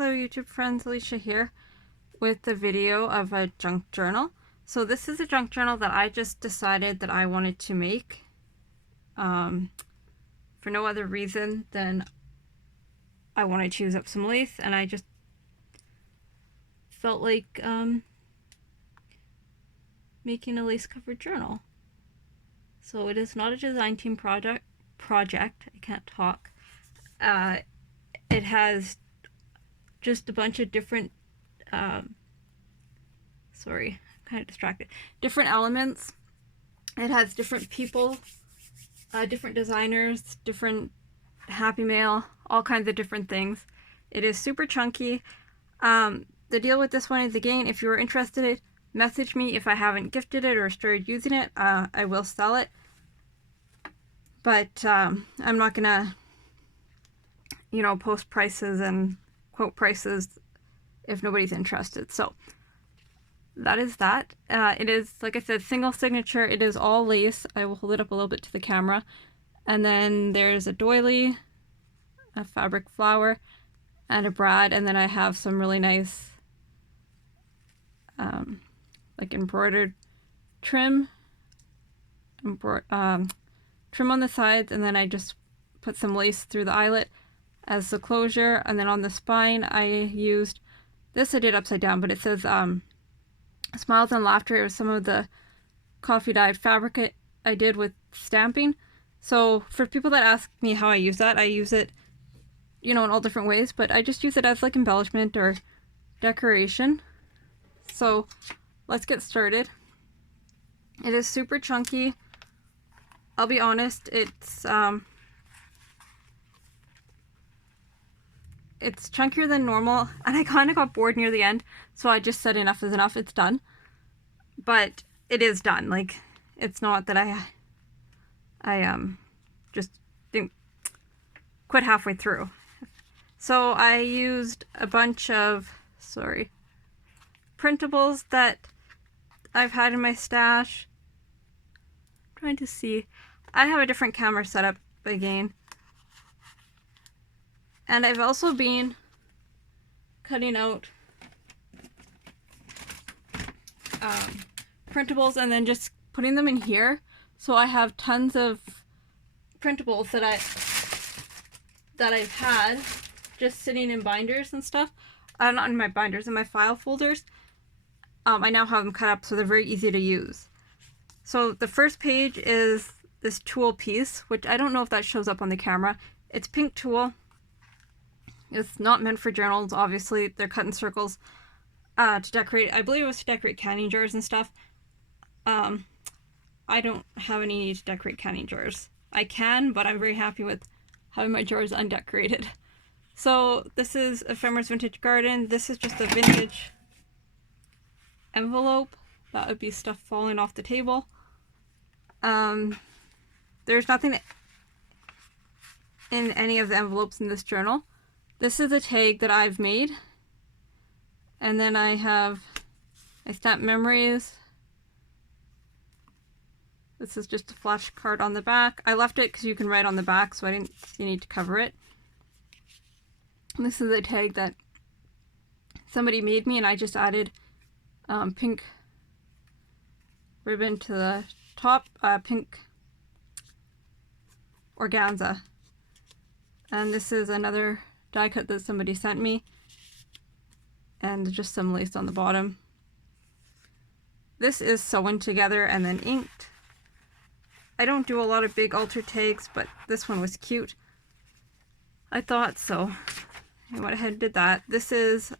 Hello YouTube friends, Alicia here with the video of a junk journal. So this is a junk journal that I just decided that I wanted to make for no other reason than I wanted to use up some lace, and I just felt like making a lace covered journal. So it is not a design team project. I can't talk. It has just a bunch of different sorry, I'm kind of distracted. Different elements. It has different people, different designers, different Happy Mail, all kinds of different things. It is super chunky. The deal with this one is, again, if you are interested, message me. If I haven't gifted it or started using it, I will sell it. But I'm not gonna, post prices and quote prices if nobody's interested. So that is that. It is, like I said, single signature. It is all lace. I will hold it up a little bit to the camera. And then there's a doily, a fabric flower, and a brad. And then I have some really nice like embroidered trim on the sides, and then I just put some lace through the eyelet as the closure. And then on the spine I used this. I did upside down, but it says Smiles and Laughter. It was some of the coffee dyed fabric I did with stamping. So for people that ask me how I use that, I use it in all different ways, but I just use it as like embellishment or decoration. So let's get started. It is super chunky. I'll be honest, it's chunkier than normal, and I kind of got bored near the end, so I just said enough is enough, it's done. But it is done. Like, it's not that I just didn't quit halfway through. So I used a bunch of, printables that I've had in my stash. I'm trying to see. I have a different camera setup again. And I've also been cutting out printables and then just putting them in here. So I have tons of printables that I've had just sitting in binders and stuff. Not in my binders, in my file folders. I now have them cut up so they're very easy to use. So the first page is this tulle piece, which I don't know if that shows up on the camera. It's pink tulle. It's not meant for journals, obviously. They're cut in circles to decorate. I believe it was to decorate canning jars and stuff. I don't have any need to decorate canning jars. I can, but I'm very happy with having my jars undecorated. So this is Ephemeris Vintage Garden. This is just a vintage envelope. That would be stuff falling off the table. There's nothing in any of the envelopes in this journal. This is a tag that I've made. And then I stamped memories. This is just a flash card on the back. I left it because you can write on the back, so I didn't see need to cover it. And this is a tag that somebody made me, and I just added pink ribbon to the top, pink organza. And this is another die cut that somebody sent me, and just some lace on the bottom. This is sewn together and then inked. I don't do a lot of big altar tags, but this one was cute, I thought, so I went ahead and did that. This is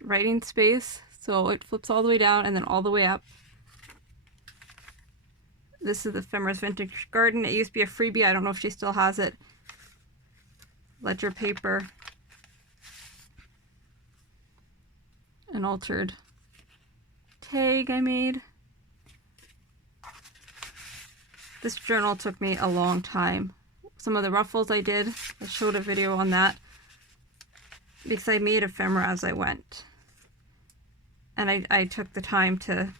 writing space, so it flips all the way down and then all the way up. This is the Ephemeris Vintage Garden. It used to be a freebie. I don't know if she still has it. Ledger paper. An altered tag I made. This journal took me a long time. Some of the ruffles I did, I showed a video on that because I made ephemera as I went. And I took the time to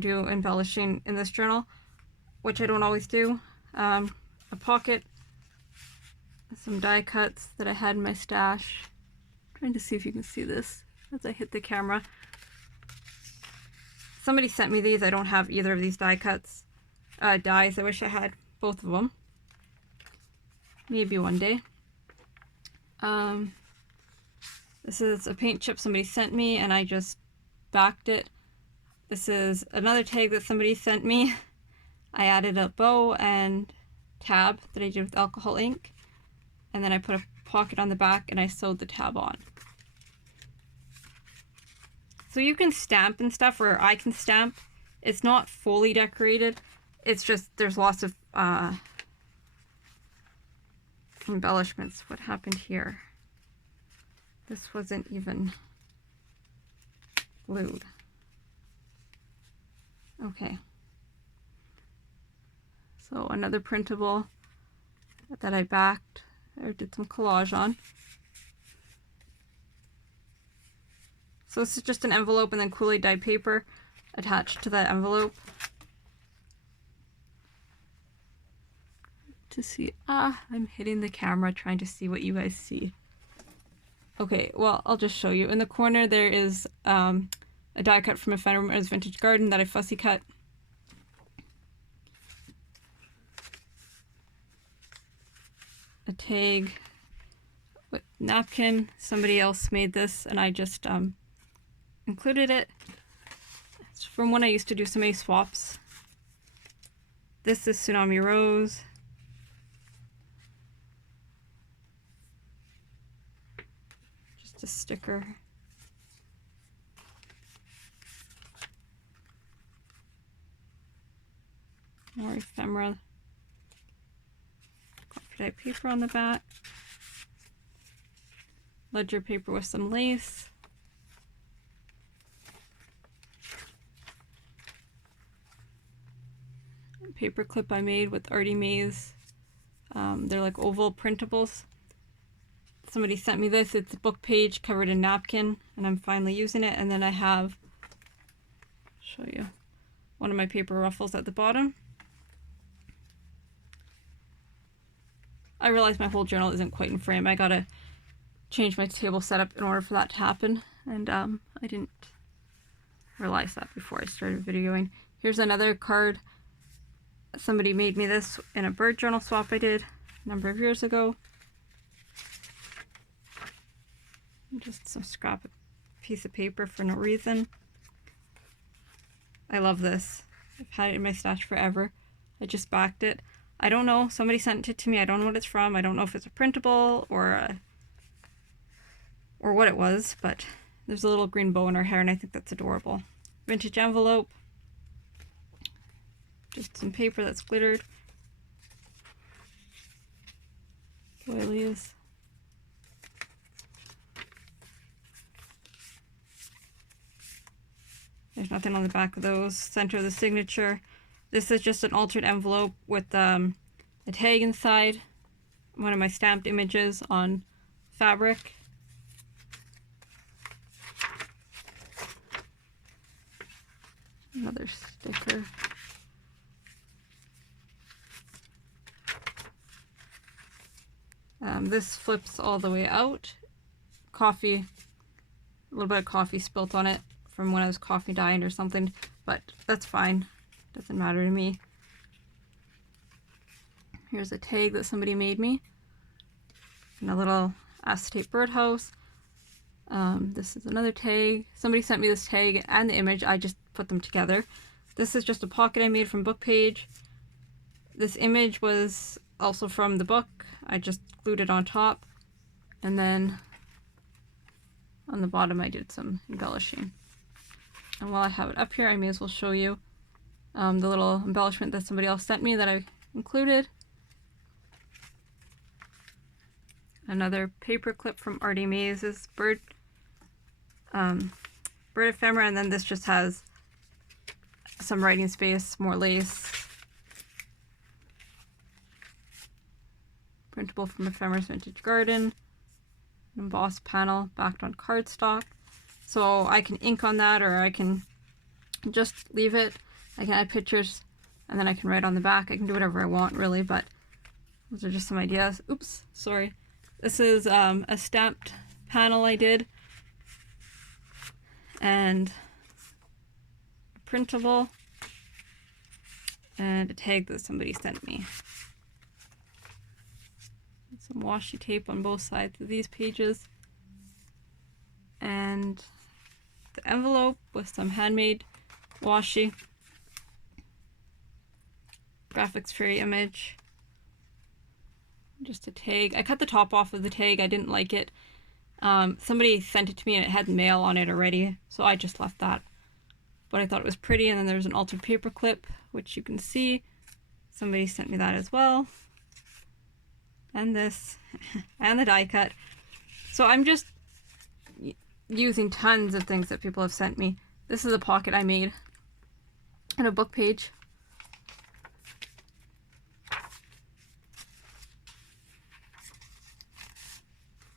do embellishing in this journal, which I don't always do. A pocket some die cuts that I had in my stash. Trying to see if you can see this as I hit the camera. Somebody sent me these. I don't have either of these die cuts. Dies. I wish I had both of them. Maybe one day. This is a paint chip somebody sent me and I just backed it. This is another tag that somebody sent me. I added a bow and tab that I did with alcohol ink. And then I put a pocket on the back and I sewed the tab on. So you can stamp and stuff, or I can stamp. It's not fully decorated. It's just, there's lots of embellishments. What happened here? This wasn't even glued. Okay. So another printable that I backed or did some collage on. So this is just an envelope and then Kool-Aid dyed paper attached to that envelope. To see, I'm hitting the camera trying to see what you guys see. Okay, well, I'll just show you. In the corner there is a die cut from Ephemer's Vintage Garden that I fussy cut. A tag with napkin. Somebody else made this and I just included it. It's from when I used to do some Ace swaps. This is Tsunami Rose. Just a sticker. More ephemera. Coffee dyed paper on the back. Ledger paper with some lace. Paper clip I made with Artie Mays. They're like oval printables. Somebody sent me this. It's a book page covered in napkin and I'm finally using it. And then I have, show you, one of my paper ruffles at the bottom. I realize my whole journal isn't quite in frame. I gotta change my table setup in order for that to happen. And I didn't realize that before I started videoing. Here's another card. Somebody made me this in a bird journal swap I did a number of years ago. Just some scrap piece of paper for no reason. I love this. I've had it in my stash forever. I just backed it. I don't know. Somebody sent it to me. I don't know what it's from. I don't know if it's a printable or what it was, but there's a little green bow in her hair and I think that's adorable. Vintage envelope. Just some paper that's glittered. Doilies. There's nothing on the back of those. Center of the signature. This is just an altered envelope with a tag inside. One of my stamped images on fabric. Another sticker. This flips all the way out. Coffee, a little bit of coffee spilt on it from when I was coffee dyeing or something, but that's fine. Doesn't matter to me. Here's a tag that somebody made me. And a little acetate birdhouse. This is another tag. Somebody sent me this tag and the image. I just put them together. This is just a pocket I made from Book Page. This image was also from the book. I just glued it on top. And then on the bottom I did some embellishing. And while I have it up here, I may as well show you the little embellishment that somebody else sent me that I included. Another paper clip from Artie Mays' bird ephemera, and then this just has some writing space, more lace. Printable from Ephemer's Vintage Garden. An embossed panel backed on cardstock. So I can ink on that, or I can just leave it. I can add pictures and then I can write on the back. I can do whatever I want really, but Those are just some ideas. Oops, sorry. This is a stamped panel I did, and a printable, and a tag that somebody sent me. Some washi tape on both sides of these pages, and the envelope with some handmade washi, Graphics Fairy image, just a tag. I cut the top off of the tag. I didn't like it. Somebody sent it to me and it had mail on it already, so I just left that. But I thought it was pretty, and then there's an altered paper clip, which you can see. Somebody sent me that as well. And this, and the die cut. So I'm just using tons of things that people have sent me. This is a pocket I made and a book page.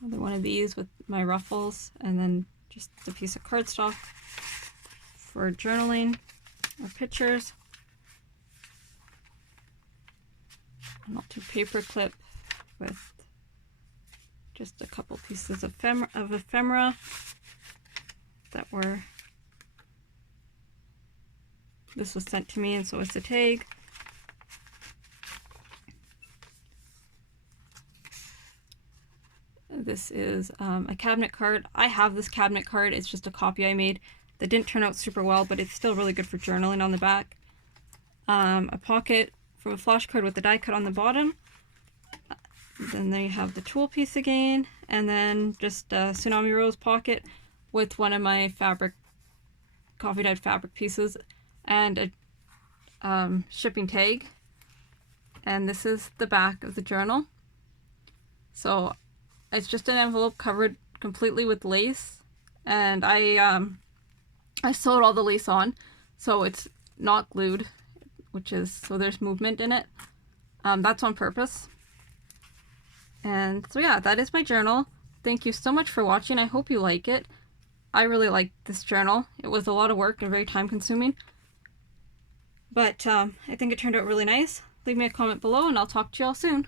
Another one of these with my ruffles, and then just a piece of cardstock for journaling or pictures. An altered paper clip with just a couple pieces of ephemera that were, this was sent to me, and so is the tag. This is a cabinet card. I have this cabinet card. It's just a copy I made that didn't turn out super well, but it's still really good for journaling on the back. A pocket from a flashcard with the die cut on the bottom. Then there you have the tool piece again, and then just a Tsunami Rose pocket with one of my coffee dyed fabric pieces, and a shipping tag. And this is the back of the journal. So it's just an envelope covered completely with lace, and I sewed all the lace on, so it's not glued, so there's movement in it. That's on purpose. And so yeah, that is my journal. Thank you so much for watching. I hope you like it. I really liked this journal. It was a lot of work and very time consuming, but I think it turned out really nice. Leave me a comment below and I'll talk to you all soon.